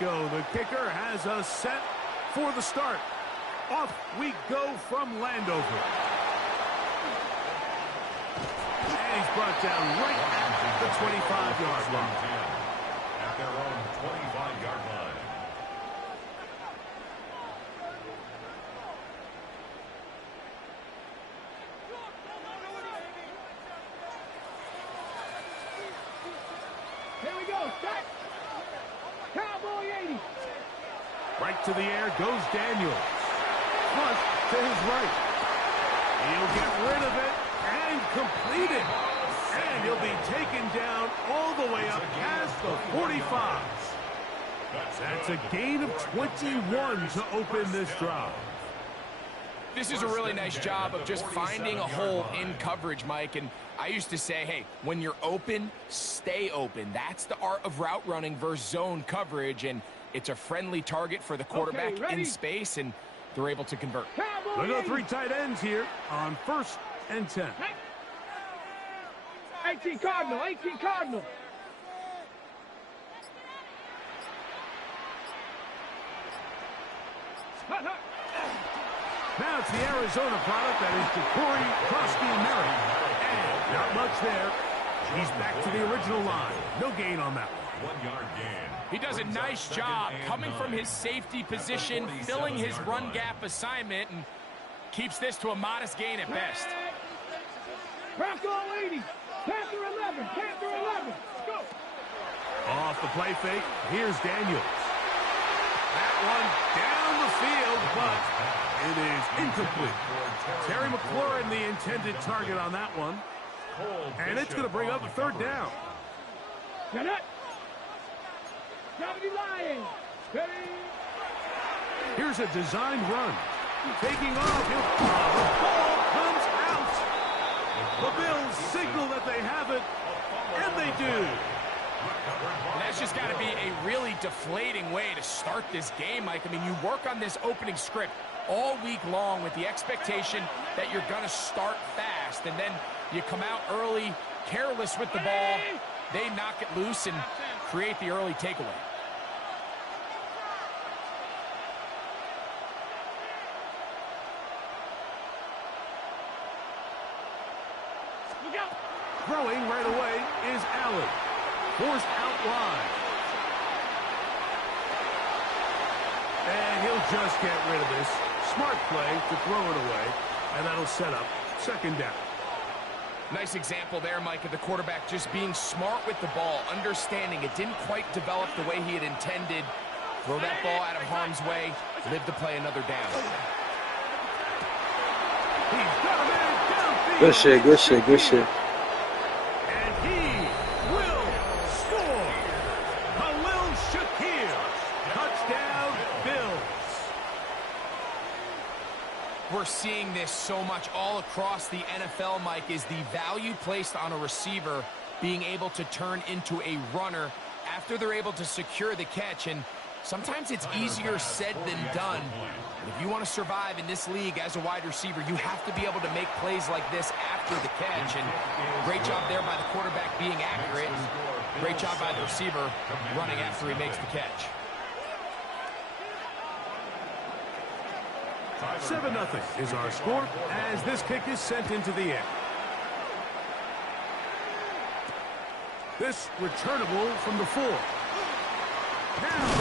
go. The kicker has us set for the start. Off we go from Landover. And he's brought down right at the 25-yard line. At their own 25-yard line. Here we go. Start. Cowboy 80. Right to the air goes Daniels. Flush to his right. He'll get rid of it and complete it. And he'll be taken down all the way up past the 45. That's a gain of 21 to open this drive. This is a really nice job of just finding a hole in coverage, Mike. And I used to say, hey, when you're open, stay open. That's the art of route running versus zone coverage. And it's a friendly target for the quarterback in space, and they're able to convert. They go 3 tight ends here on 1st and 10. 18 Cardinal, 18 Cardinal. Now it's the Arizona product that is Corey Krosky-Merritt. And not much there. He's back to the original line. No gain on that one. 1-yard gain. He does a nice job coming from his safety position, filling his run gap assignment, and keeps this to a modest gain at best. Bronco 80. Panther 11. Panther 11. Go. Off the play fake, here's Daniels. That one down the field, but it is incomplete. Terry McLaurin, the intended target on that one. And it's going to bring up a 3rd down. Get it. 70 Lions. Ready. Here's a designed run. Taking off. The ball comes out. The Bills signal that they have it, and they do. And that's just got to be a really deflating way to start this game, Mike. I mean, you work on this opening script all week long with the expectation that you're going to start fast, and then you come out early, careless with the ball. They knock it loose and create the early takeaway. Throwing right away is Allen. Forced out wide. And he'll just get rid of this. Smart play to throw it away. And that'll set up 2nd down. Nice example there, Mike, of the quarterback just being smart with the ball, understanding it didn't quite develop the way he had intended. Throw that ball out of harm's way, live to play another down. He's got a man downfield. Good shit, good shit, good shit. And he will score. Khalil Shakir. Touchdown, Bills. We're seeing this so much all across the NFL, Mike, is the value placed on a receiver being able to turn into a runner after they're able to secure the catch. And sometimes it's easier said than done. If you want to survive in this league as a wide receiver, you have to be able to make plays like this after the catch. And great job there by the quarterback being accurate. And great job by the receiver running after he makes the catch. 7-0 is our score as this kick is sent into the air. This returnable from the 4. Now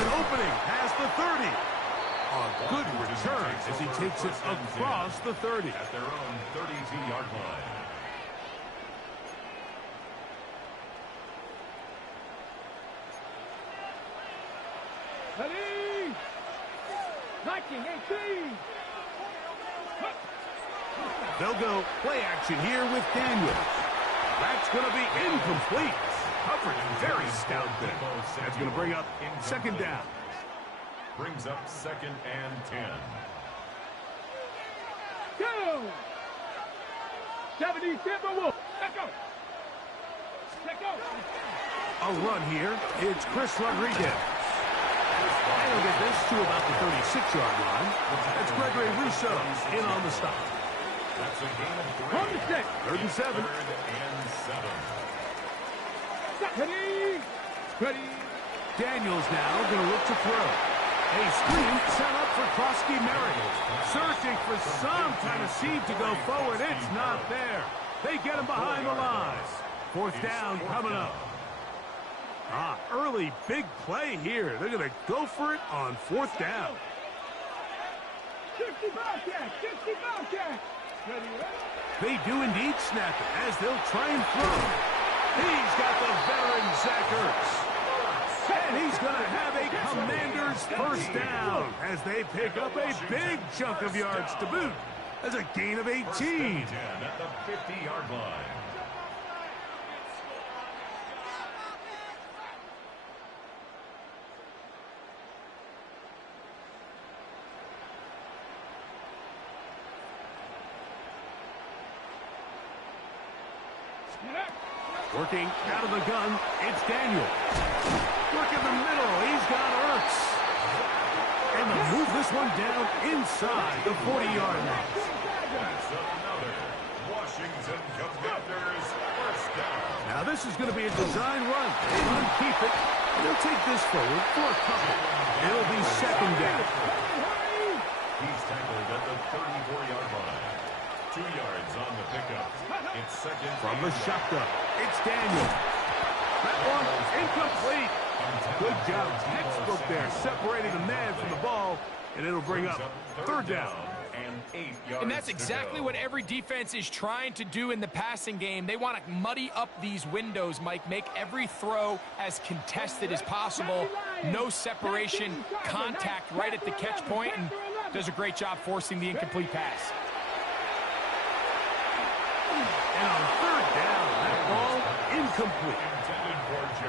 an opening past the 30. A good return as he takes it across the 30. At their own 32-yard line. Ready. 19-18. They'll go play action here with Daniels. That's going to be incomplete. Coverage very stout there. That's going to bring up 2nd down. Brings up 2nd and 10. Go. 70 Timberwolves. Let's go. Let's go. A run here. It's Chris Rodriguez. And he'll get this to about the 36-yard line. That's Gregory Rousseau in on the stop. That's a gain of 3. 3rd and 7. 3rd and 7. Ready. Ready. Daniels now going to look to throw. A screen set up for Krosky Merritt. Searching for some kind of seed to go forward. It's not there. They get him behind the line. Fourth down coming up. Early big play here. They're going to go for it on fourth down. 50 Bobcat! 50 Bobcat! Ready, ready? They do indeed snap it as they'll try and throw. He's got the veteran Zach Ertz. And he's going to have a Commanders first down as they pick up a big chunk of yards to boot. As a gain of 18. At the 50-yard line. Working out of the gun, it's Daniel. Work in the middle, he's got Ertz. And they'll move this one down inside the 40-yard line. That's another Washington Commanders first down. Now this is going to be a design run. They run, keep it. They'll take this forward for a couple. It'll be second down. He's tackled at the 34-yard line. 2 yards on the pickup. It's second From the shotgun, it's Daniel. That one incomplete. Good job, textbook there, separating the man from the ball, and it'll bring up third down. And that's exactly what every defense is trying to do in the passing game. They want to muddy up these windows, Mike, make every throw as contested as possible. No separation, contact right at the catch point, and does a great job forcing the incomplete pass. And on third down, that ball incomplete.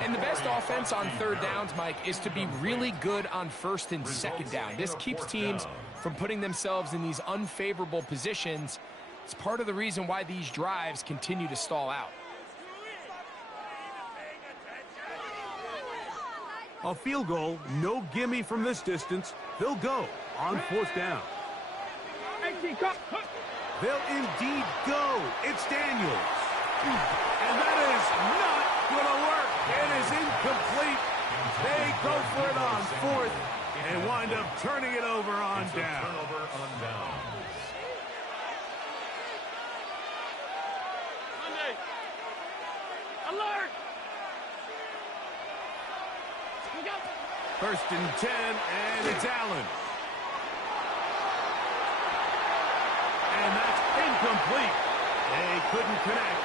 And the best offense on third downs, Mike, is to be really good on first and second down. This keeps teams from putting themselves in these unfavorable positions. It's part of the reason why these drives continue to stall out. A field goal, no gimme from this distance. They'll go on fourth down. They'll indeed go. It's Daniels. And that is not going to work. It is incomplete. They go for it on fourth and wind up turning it over on down. Turnover on down. Monday. Alert! First and 10, and it's Allen. And that's incomplete. They couldn't connect.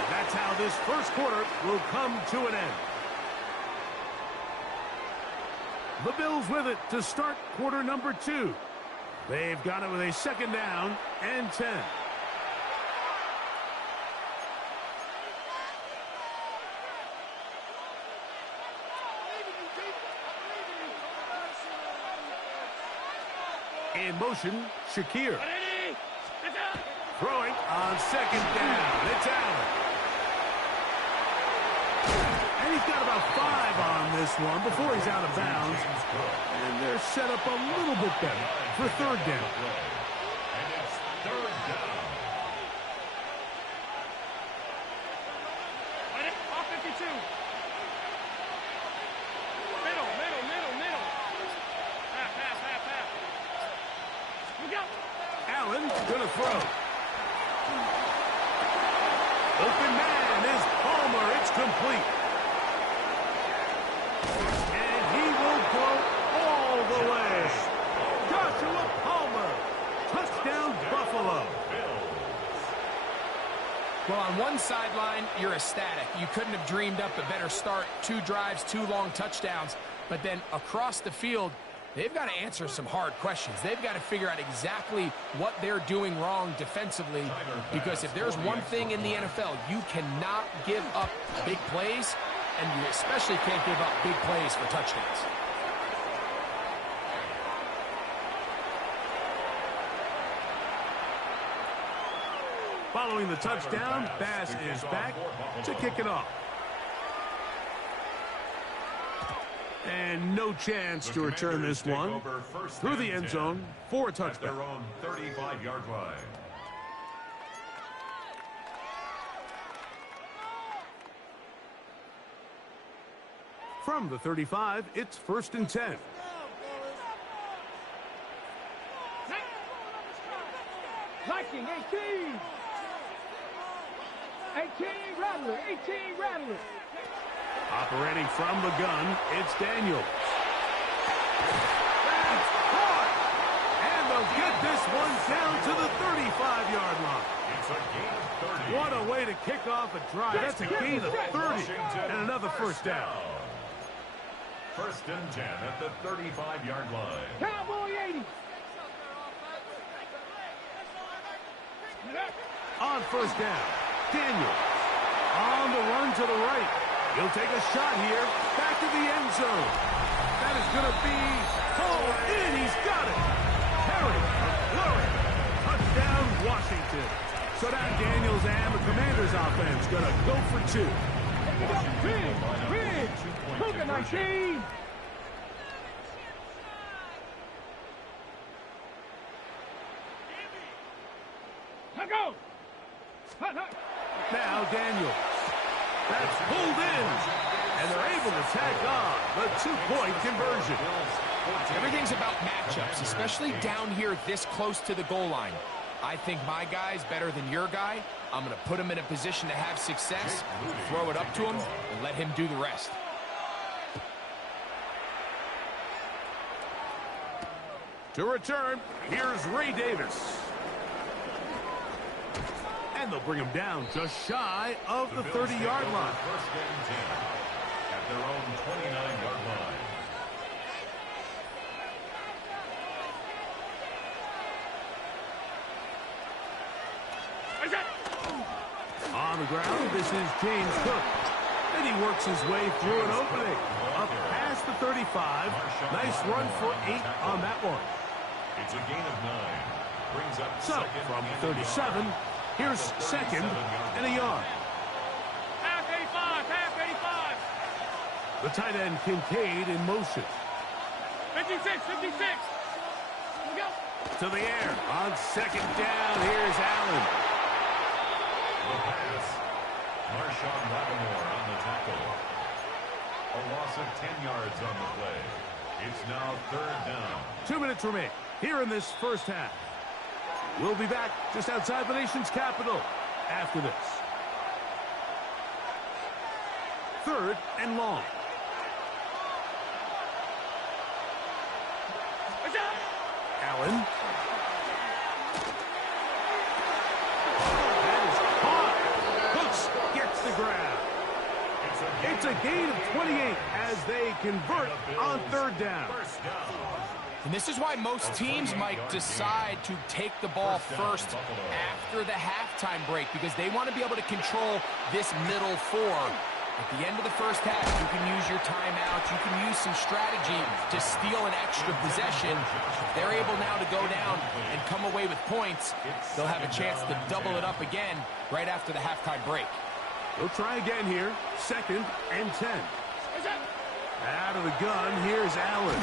And that's how this first quarter will come to an end. The Bills with it to start quarter number 2. They've got it with a second down and 10. In motion, Shakir. Throwing on second down. It's Allen. And he's got about 5 on this one before he's out of bounds. And they're set up a little bit better for third down. And it's third down. Off 52. Middle. Half. Look out. Allen gonna throw. Open man is Palmer. It's complete. And he will go all the way. Joshua Palmer. Touchdown, Buffalo. Well, on one sideline, you're ecstatic. You couldn't have dreamed up a better start. 2 drives, 2 long touchdowns. But then across the field, they've got to answer some hard questions. They've got to figure out exactly what they're doing wrong defensively, because if there's one thing in the NFL, you cannot give up big plays, and you especially can't give up big plays for touchdowns. Following the touchdown, Bass is back to kick it off. And no chance to return this one through the end zone for a touchdown. Their own 35-yard line. From the 35, it's 1st and 10. Viking, 18! 18, Rattler, 18, Rattler! Operating from the gun, it's Daniels. That's caught! And they'll get this one down to the 35-yard line. It's a gain of 30. What a way to kick off a drive. That's a gain of 30 and another first down. 1st and 10 at the 35-yard line. Cowboy 80! On 1st down, Daniels on the run to the right. He'll take a shot here, back to the end zone. That is going to be pulled in. He's got it. Perry, McFlurry, touchdown, Washington. So now Daniels and the Commanders' offense going to go for 2. Big, Cougar 19! Go! Now Daniels. That's pulled in. And they're able to tack on the 2-point conversion. Everything's about matchups, especially down here this close to the goal line. I think my guy's better than your guy. I'm going to put him in a position to have success, throw it up to him, and let him do the rest. To return, here's Ray Davis. And they'll bring him down just shy of the 30-yard line. 1st and 10 at their own 29-yard line. On the ground, this is James Cook. And he works his way through an opening. Up past the 35. Nice run for 8 on that one. It's a gain of 9. Brings up So, from 37, here's 2nd and a yard. Half 85, half 85! The tight end Kincaid in motion. 56, 56! Go! To the air. On 2nd down, here's Allen. The pass. Marshawn Lattimore on the tackle. A loss of 10 yards on the play. It's now 3rd down. 2 minutes remain here in this first half. We'll be back just outside the nation's capital after this. 3rd and long. Allen. That is caught. Cooks gets the grab. It's a gain of 28 as they convert on 3rd down. And this is why most teams might decide to take the ball first after the halftime break, because they want to be able to control this middle 4. At the end of the first half, you can use your timeouts. You can use some strategy to steal an extra possession. They're able now to go down and come away with points. They'll have a chance to double it up again right after the halftime break. They'll try again here. 2nd and 10. Out of the gun, here's Allen.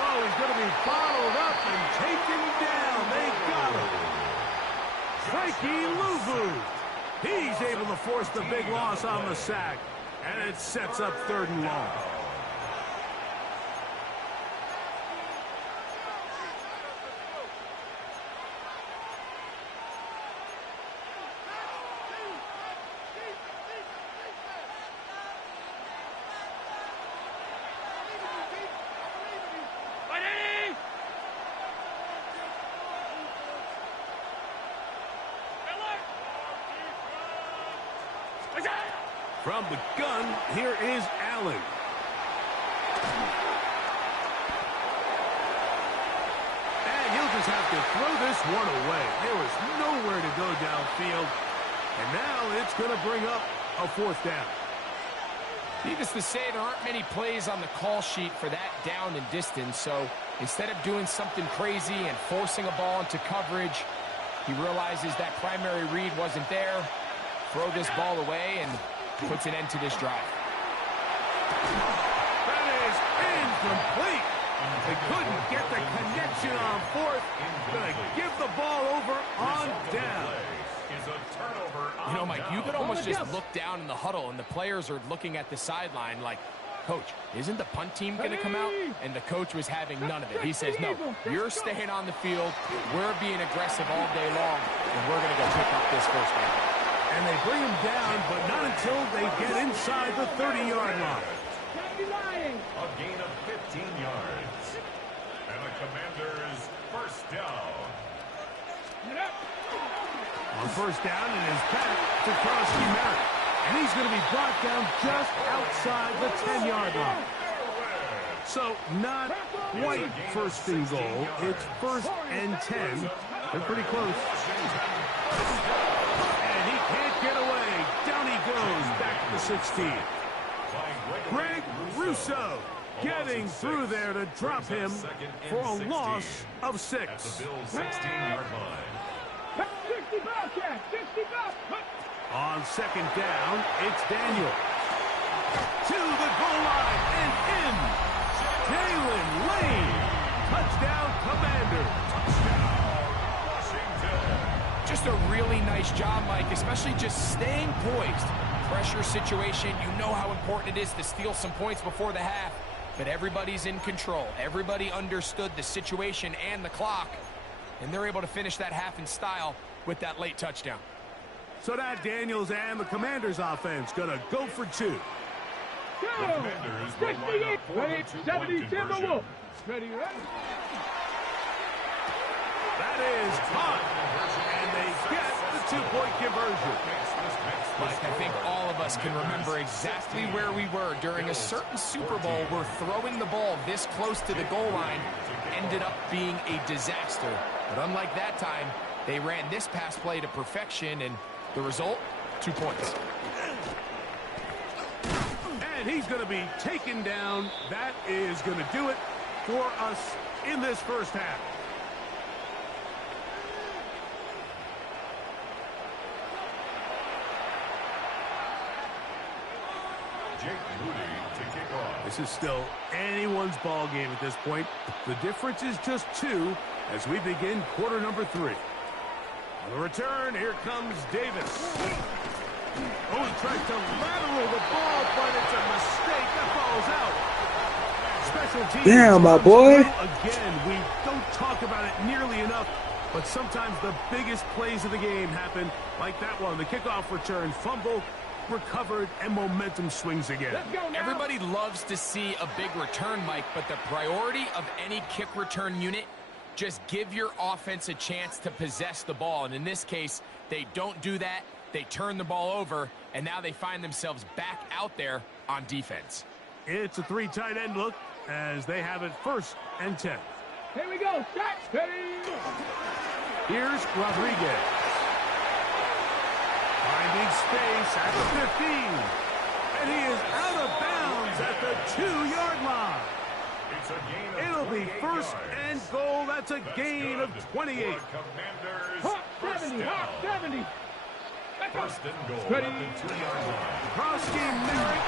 Oh, he's going to be bottled up and taken down. They got him. Frankie Louvu. He's able to force the big loss on the sack. And it sets up 3rd and long. From the gun, here is Allen. And he'll just have to throw this one away. There was nowhere to go downfield. And now it's going to bring up a 4th down. Needless to say, there aren't many plays on the call sheet for that down and distance. So instead of doing something crazy and forcing a ball into coverage, he realizes that primary read wasn't there. Throw this ball away and puts an end to this drive. That is incomplete. They couldn't get the connection on 4th. Going to give the ball over on down. You know, Mike, you could almost just look down in the huddle, and the players are looking at the sideline like, "Coach, isn't the punt team going to come out?" And the coach was having none of it. He says, "No, you're staying on the field. We're being aggressive all day long, and we're going to go pick up this first down." And they bring him down, but not until they get inside the 30-yard line. A gain of 15 yards. And the Commanders first down. On first down, it is back to Crosby Merritt. And he's going to be brought down just outside the 10-yard line. So not quite first and goal. It's first and 10. They're pretty close. And he can't get away. Down he goes back to the 16. Greg Russo getting through there to drop him for a loss of 6. At the Bills' 16-yard line. On second down, it's Daniel. To the goal line and in. Jalen Lane. Touchdown, Commanders. Just a really nice job, Mike, especially just staying poised. Pressure situation, you know how important it is to steal some points before the half, but everybody's in control. Everybody understood the situation and the clock, and they're able to finish that half in style with that late touchdown. So that Daniels and the Commanders offense gonna go for 2. The Commanders will line up for the two-point conversion. That is caught, and they get the 2-point conversion. Mike, I think all of us can remember exactly where we were during a certain Super Bowl where throwing the ball this close to the goal line ended up being a disaster. But unlike that time, they ran this pass play to perfection, and the result, 2 points. And he's going to be taken down. That is going to do it for us in this first half. This is still anyone's ball game at this point. The difference is just 2 as we begin quarter number 3. On the return, here comes Davis. Oh, he tries to lateral the ball, but it's a mistake. That ball's out. Special teams. Damn, my boy. Again, we don't talk about it nearly enough, but sometimes the biggest plays of the game happen like that one. The kickoff return, fumble, recovered, and momentum swings again. Everybody loves to see a big return, Mike, but the priority of any kick return unit, just give your offense a chance to possess the ball. And in this case, they don't do that. They turn the ball over, and now they find themselves back out there on defense. It's a 3 tight end look as they have it first and 10. Here we go. Start. Steady. Here's Rodriguez. Finding space at the 15. And he is out of bounds at the 2-yard line. It's a gain of It'll be 28 first yards. and goal. That's a gain of 28. Commanders Hawk first 70. down. Hawk 70. First and goal Ready. at the 2-yard line. Crosby Merritt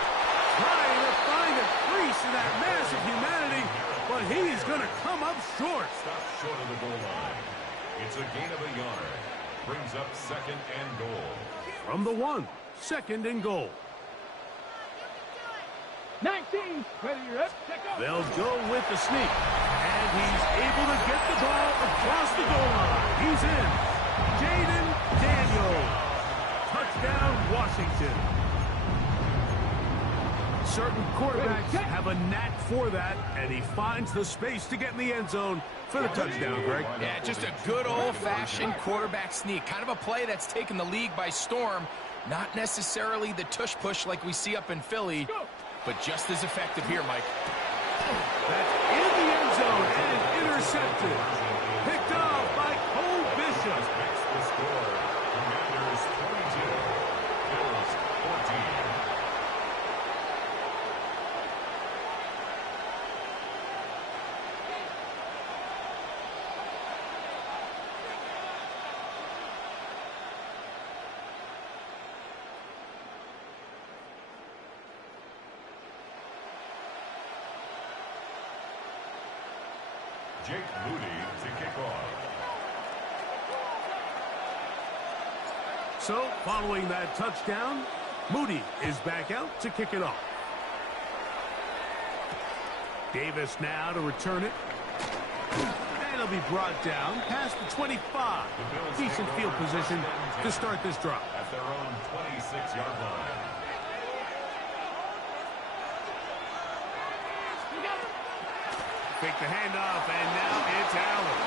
trying to find a crease in that mass of humanity, but he's going to come up short. Stop short of the goal line. It's a gain of a yard. Brings up second and goal. From the 1, second and goal. 19. Ready, you're up. Check out. They'll go with the sneak, and he's able to get the ball across the goal line. He's in. Jaden Daniels. Touchdown, Washington. Certain quarterbacks have a knack for that, and he finds the space to get in the end zone for the touchdown, Greg. Yeah, just a good old-fashioned quarterback sneak. Kind of a play that's taken the league by storm. Not necessarily the tush-push like we see up in Philly, but just as effective here, Mike. That's in the end zone and intercepted. Picked off by Cole Bishop. Makes the score. Commanders 22. Bills 14. Jake Moody to kick off. So, following that touchdown, Moody is back out to kick it off. Davis now to return it. And he'll be brought down past the 25. Decent field position to start this drive. At their own 26-yard line. Fake the handoff, and now it's Allen.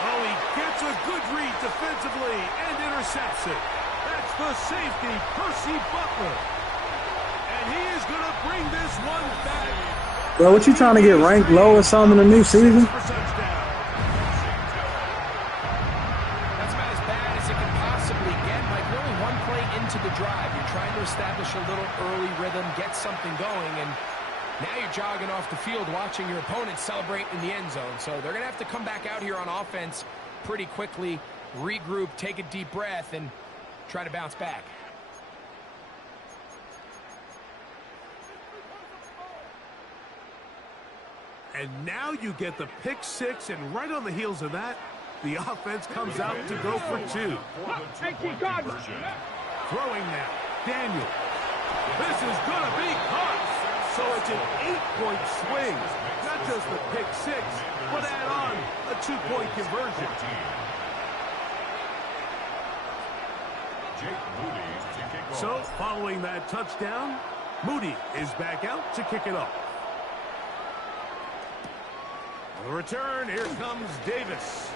Oh, he gets a good read defensively and intercepts it. That's the safety, Percy Butler. And he is going to bring this one back. Bro, what you trying to get ranked low or something in the new season? That's about as bad as it can possibly get. Like, we're only one play into the drive. You're trying to establish a little early rhythm, get something going, and now you're jogging off the field watching your opponent celebrate in the end zone. So they're going to have to come back out here on offense pretty quickly, regroup, take a deep breath, and try to bounce back. And now you get the pick six, and right on the heels of that, the offense comes out to go for two. Throwing now, Daniel. This is going to be caught. So it's an 8-point swing. Not just the pick six, but add on a 2-point conversion. So following that touchdown, Moody is back out to kick it off. On the return, here comes Davis.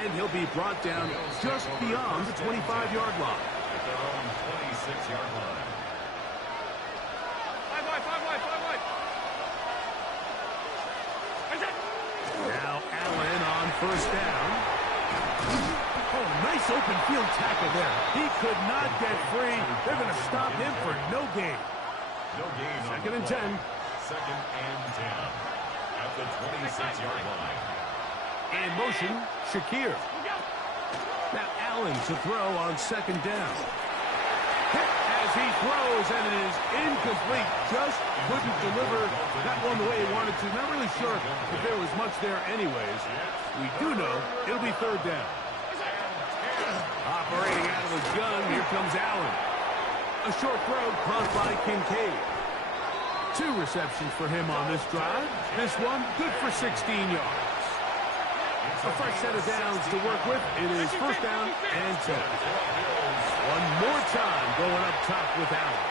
And he'll be brought down just beyond the 25-yard line. At their own 26-yard line. Now Allen on first down. Oh, nice open field tackle there. He could not get free. They're going to stop him for no gain. No gain. Second and 10. Second and 10. At the 26-yard line. In motion, Shakir. Now Allen to throw on second down. Hit as he throws, and it is incomplete. Just couldn't deliver that one the way he wanted to. Not really sure if there was much there anyways. We do know it'll be third down. Operating out of the gun, here comes Allen. A short throw caught by Kincaid. 2 receptions for him on this drive. This one good for 16 yards. A fresh set of downs to work with. It is first down and 10. One more time going up top with Allen.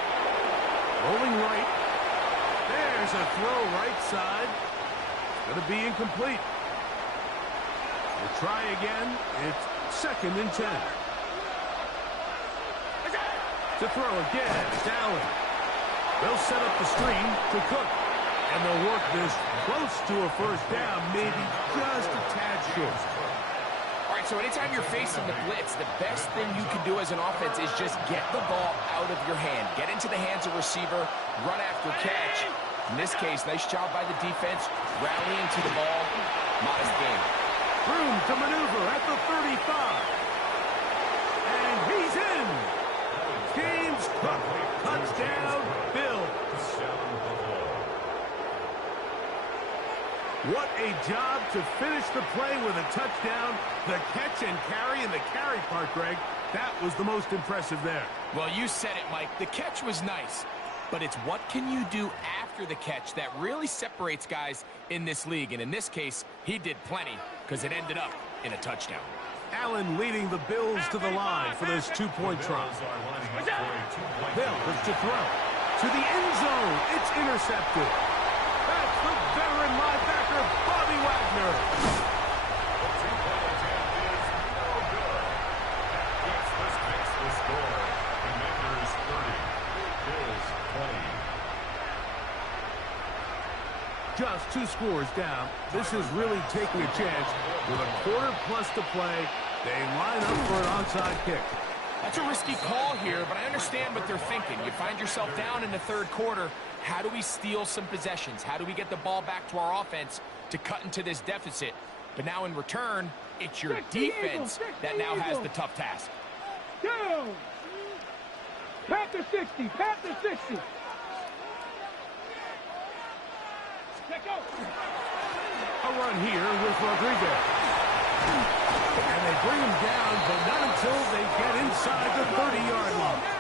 Rolling right. There's a throw right side. Going to be incomplete. We'll try again. It's second and 10. To throw again, it's Allen. They'll set up the screen to Cook. And they'll work this close to a first down, maybe just a tad short. All right, so anytime you're facing the blitz, the best thing you can do as an offense is just get the ball out of your hand. Get into the hands of receiver, run after catch. In this case, nice job by the defense, rallying to the ball. Modest game. Room to maneuver at the 35. And he's in. James Cook, touchdown, Bills. What a job to finish the play with a touchdown. The catch and carry, and the carry part, Greg, that was the most impressive there. Well, you said it, Mike. The catch was nice, but it's what can you do after the catch that really separates guys in this league. And in this case, he did plenty because it ended up in a touchdown. Allen leading the Bills to the line for this 2-point try. Bill looks to throw. To the end zone. It's intercepted. That's the veteran linebacker, Bobby Wagner. The 2-point attempt is no good. That makes the score. Commanders 30. Bills 20. Just 2 scores down. This is really taking a chance. With a quarter plus to play, they line up for an onside kick. That's a risky call here, but I understand what they're thinking. You find yourself down in the third quarter. How do we steal some possessions? How do we get the ball back to our offense to cut into this deficit? But now in return, it's your defense that now has the tough task. Down. Panther 60. Panther 60. A run here with Rodriguez. And they bring him down, but not until they get inside the 30-yard line.